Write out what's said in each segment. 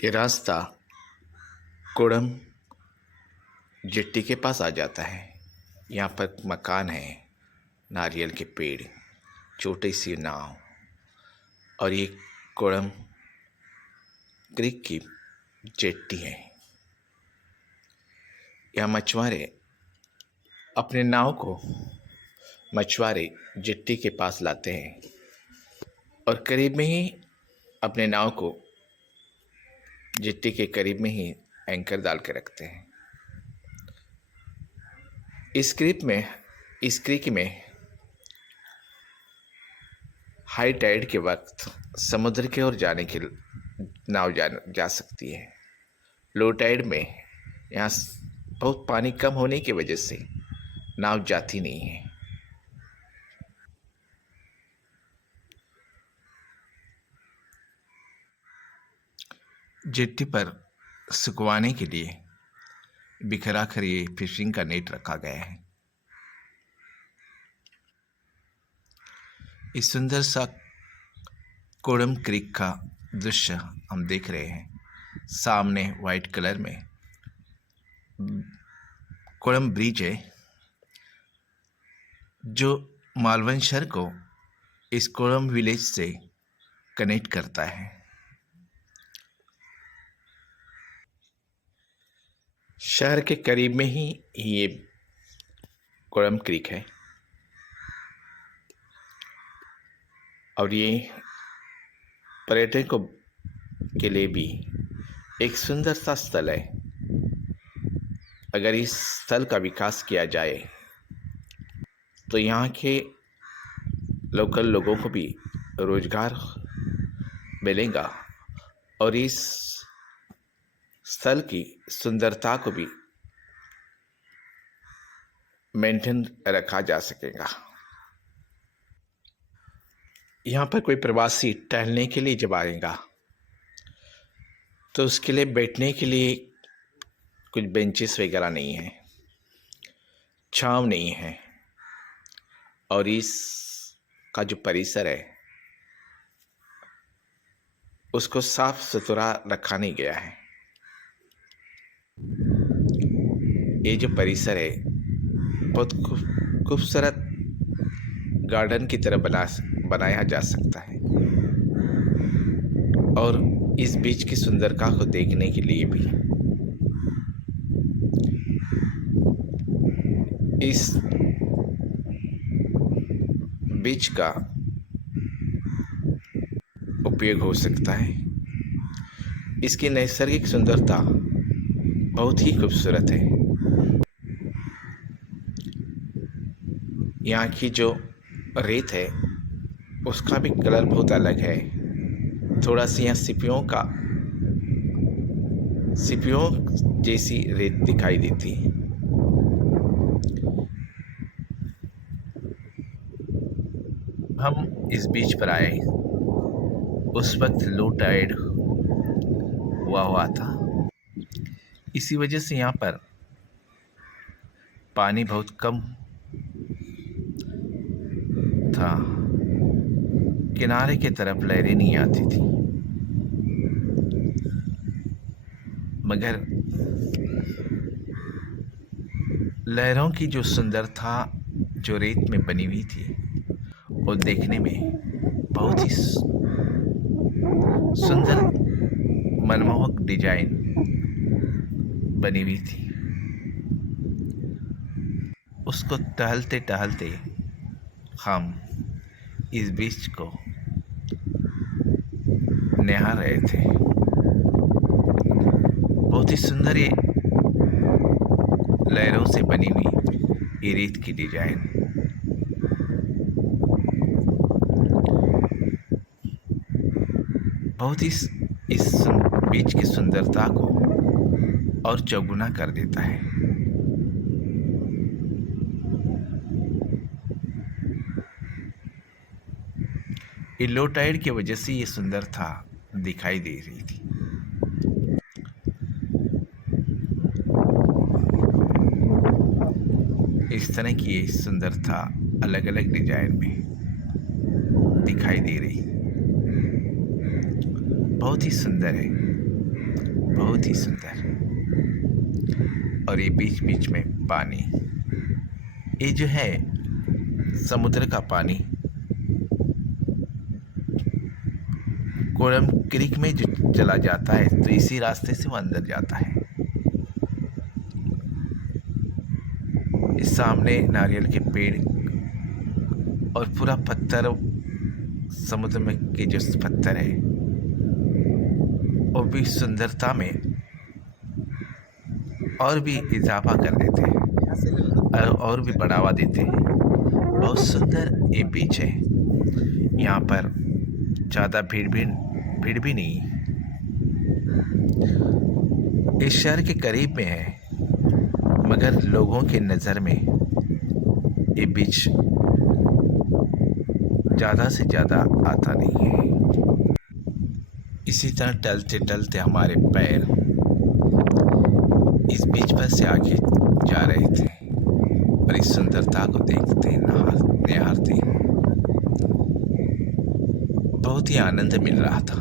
ये रास्ता कोड़म जेट्टी के पास आ जाता है। यहाँ पर मकान है, नारियल के पेड़, छोटी सी नाव और ये कोड़म क्रीक की जेट्टी है। यहाँ मछुआरे अपने नाव को मछुआरे जेट्टी के पास लाते हैं और करीब में ही अपने नाव को जेट्टी के करीब में ही एंकर डाल के रखते हैं। इस क्रीक में हाई टाइड के वक्त समुद्र की ओर जाने की नाव जा सकती है। लो टाइड में यहाँ बहुत पानी कम होने की वजह से नाव जाती नहीं है। जेट्टी पर सुखवाने के लिए बिखरा कर ये फिशिंग का नेट रखा गया है। इस सुंदर सा कोड़म क्रीक का दृश्य हम देख रहे हैं। सामने वाइट कलर में कोड़म ब्रिज है जो मालवन शहर को इस कोड़म विलेज से कनेक्ट करता है। शहर के करीब में ही ये कोड़म क्रीक है और ये पर्यटकों के लिए भी एक सुंदर सा स्थल है। अगर इस स्थल का विकास किया जाए तो यहाँ के लोकल लोगों को भी रोजगार मिलेगा और इस स्थल की सुंदरता को भी मेंटेन रखा जा सकेगा। यहाँ पर कोई प्रवासी टहलने के लिए जब आएगा तो उसके लिए बैठने के लिए कुछ बेंचेस वगैरह नहीं है, छांव नहीं है और इस का जो परिसर है उसको साफ सुथरा रखा नहीं गया है। ये जो परिसर है बहुत खूबसूरत गार्डन की तरह बनाया जा सकता है और इस बीच की सुंदरता को देखने के लिए भी इस बीच का उपयोग हो सकता है। इसकी नैसर्गिक सुंदरता बहुत ही खूबसूरत है। यहाँ की जो रेत है उसका भी कलर बहुत अलग है। थोड़ा सी यहाँ सीपियों जैसी रेत दिखाई देती है। हम इस बीच पर आए उस वक्त लो टाइड हुआ था। इसी वजह से यहाँ पर पानी बहुत कम था। किनारे की तरफ लहरें नहीं आती थी, मगर लहरों की जो सुंदरता जो रेत में बनी हुई थी वो देखने में बहुत ही सुंदर मनमोहक डिजाइन बनी हुई थी। उसको टहलते टहलते हम इस बीच को निहार रहे थे। बहुत ही सुंदर ये लहरों से बनी हुई ये रेत की डिजाइन। बहुत ही इस बीच की सुंदरता को और चौगुना कर देता है। ये लो टाइड की वजह से ये सुंदरता दिखाई दे रही थी। इस तरह की ये सुंदरता अलग अलग डिजाइन में दिखाई दे रही, बहुत ही सुंदर है। बहुत ही सुंदर। और ये बीच बीच में पानी, ये जो है समुद्र का पानी कोरम क्रीक में जो चला जाता है, तो इसी रास्ते से वो अंदर जाता है। इस सामने नारियल के पेड़ और पूरा पत्थर, समुद्र में के जो पत्थर है वो भी सुंदरता में और भी इजाफा कर देते हैं और भी बढ़ावा देते हैं। बहुत सुंदर ये बीच है। यहाँ पर ज़्यादा भीड़ भी नहीं। इस शहर के करीब में है, मगर लोगों के नज़र में ये बीच ज़्यादा से ज़्यादा आता नहीं है। इसी तरह टलते टलते हमारे पैर इस बीच पर से आगे जा रहे थे और इस सुंदरता को देखते निहारते बहुत ही आनंद मिल रहा था।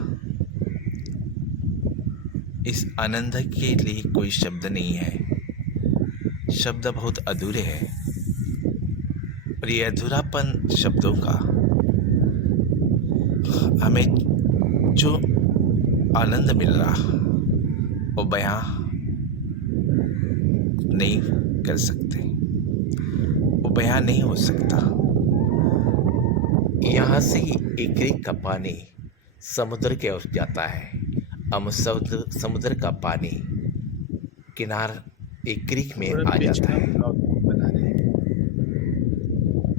इस आनंद के लिए कोई शब्द नहीं है, शब्द बहुत अधूरे हैं। और ये अधूरापन शब्दों का हमें जो आनंद मिल रहा वो बयां नहीं कर सकते, वो बयां नहीं हो सकता। यहाँ से ही एक क्रीक का पानी समुद्र की ओर जाता है। हम समुद्र का पानी किनार एक क्रीक में आ जाता है। बना रहे हैं।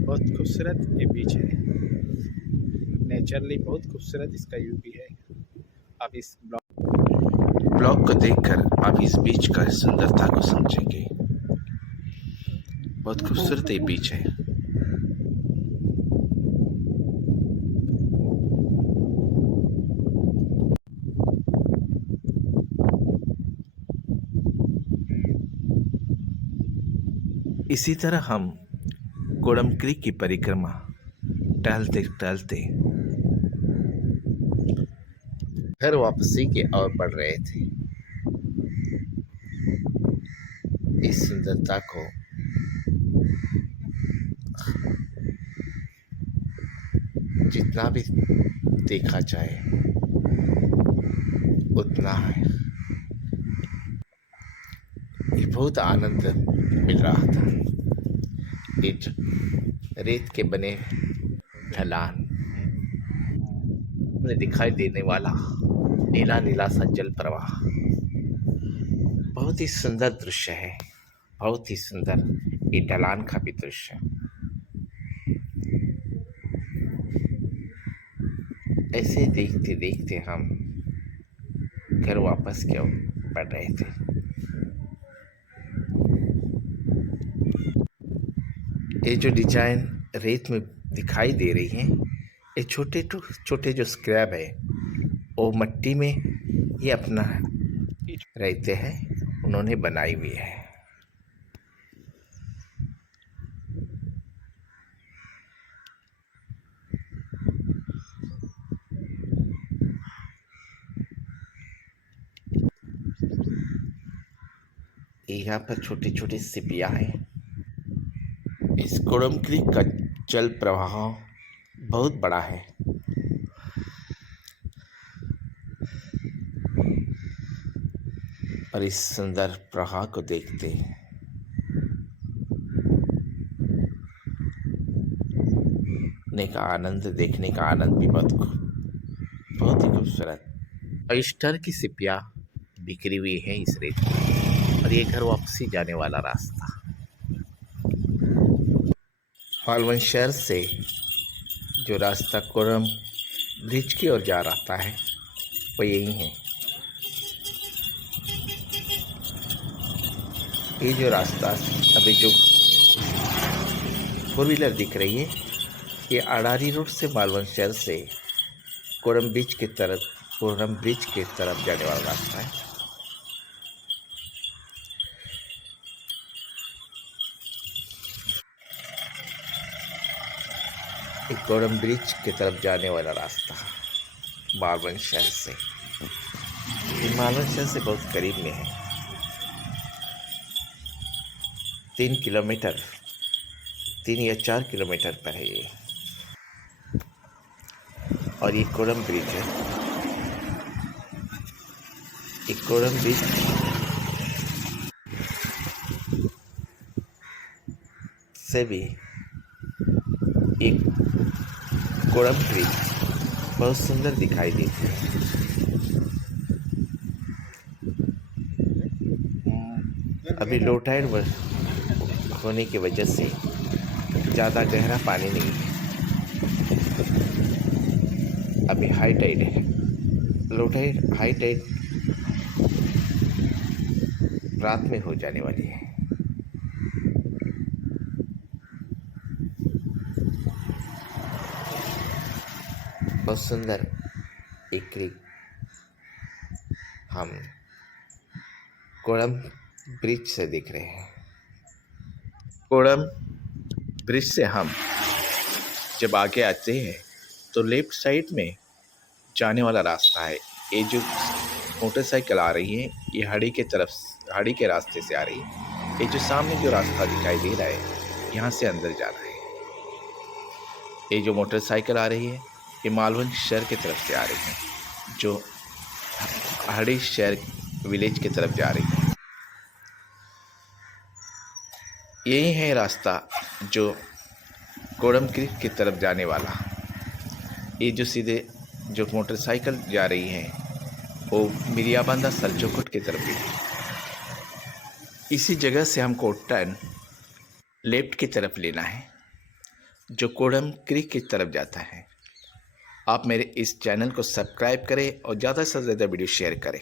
बहुत खूबसूरत ये बीच है, नेचुरली बहुत खूबसूरत इसका व्यू भी है। आप इस ब्लॉग को देखकर आप इस बीच का सुंदरता को समझेंगे। बहुत खूबसूरत ये बीच है। इसी तरह हम कोडम क्रीक की परिक्रमा टहलते टहलते घर वापसी की ओर बढ़ रहे थे। इस सुंदरता को जितना भी देखा जाए उतना है। ये बहुत आनंद मिल रहा था। एक रेत के बने ढलान में दिखाई देने वाला नीला नीला सा जल प्रवाह बहुत ही सुंदर दृश्य है। बहुत ही सुंदर ये ढलान का भी दृश्य। ऐसे देखते देखते हम घर वापस की ओर बढ़ रहे थे। ये जो डिजाइन रेत में दिखाई दे रही है, ये छोटे छोटे जो स्क्रैप है वो मट्टी में ये अपना रहते हैं, उन्होंने बनाई हुई है। यहाँ पर छोटी छोटी सिपियाँ हैं। इस कोडम क्रीक का जल प्रवाह बहुत बड़ा है। और इस सुंदर प्रवाह को देखते का आनंद, देखने का आनंद भी बहुत ही खूबसूरत। ऑयस्टर की सिपियाँ बिखरी हुई है इस रेत में। और ये घर वापसी जाने वाला रास्ता मालवन शहर से जो रास्ता कोरम ब्रिज की ओर जा रहा है वो यही है। ये जो रास्ता अभी जो 4 व्हीलर दिख रही है, ये अडारी रोड से मालवन शहर से कोरम ब्रिज की तरफ जाने वाला रास्ता है। कोरम ब्रिज की तरफ जाने वाला रास्ता मालवन शहर से। मालवण शहर से बहुत करीब में है। 3 या 4 किलोमीटर पर है ये। और ये कोडम ब्रिज है। ये कोडम ब्रिज से भी एक कोडम ब्रिज बहुत सुंदर दिखाई देती है। अभी लो टाइड होने की वजह से ज़्यादा गहरा पानी नहीं है। अभी हाई टाइड है। लो टाइड हाई टाइड रात में हो जाने वाली है। बहुत सुंदर एक हम कोडम ब्रिज से देख रहे हैं। कोडम ब्रिज से हम जब आगे आते हैं तो लेफ्ट साइड में जाने वाला रास्ता है। ये जो मोटरसाइकिल आ रही है ये हड़ी के रास्ते से आ रही है। ये जो सामने जो रास्ता दिखाई दे रहा है यहाँ से अंदर जा रहा है। ये जो मोटरसाइकिल आ रही है ये मालवण शहर की तरफ से आ रही है, जो हड़ी शहर विलेज की तरफ जा रही है। यही है रास्ता जो कोडम क्रीक की तरफ जाने वाला। ये जो सीधे जो मोटरसाइकिल जा रही है वो मिरियाबांदा सलचोकुट की तरफ है। इसी जगह से हमको टर्न लेफ्ट की तरफ लेना है जो कोडम क्रीक की तरफ जाता है। आप मेरे इस चैनल को सब्सक्राइब करें और ज़्यादा से ज़्यादा वीडियो शेयर करें।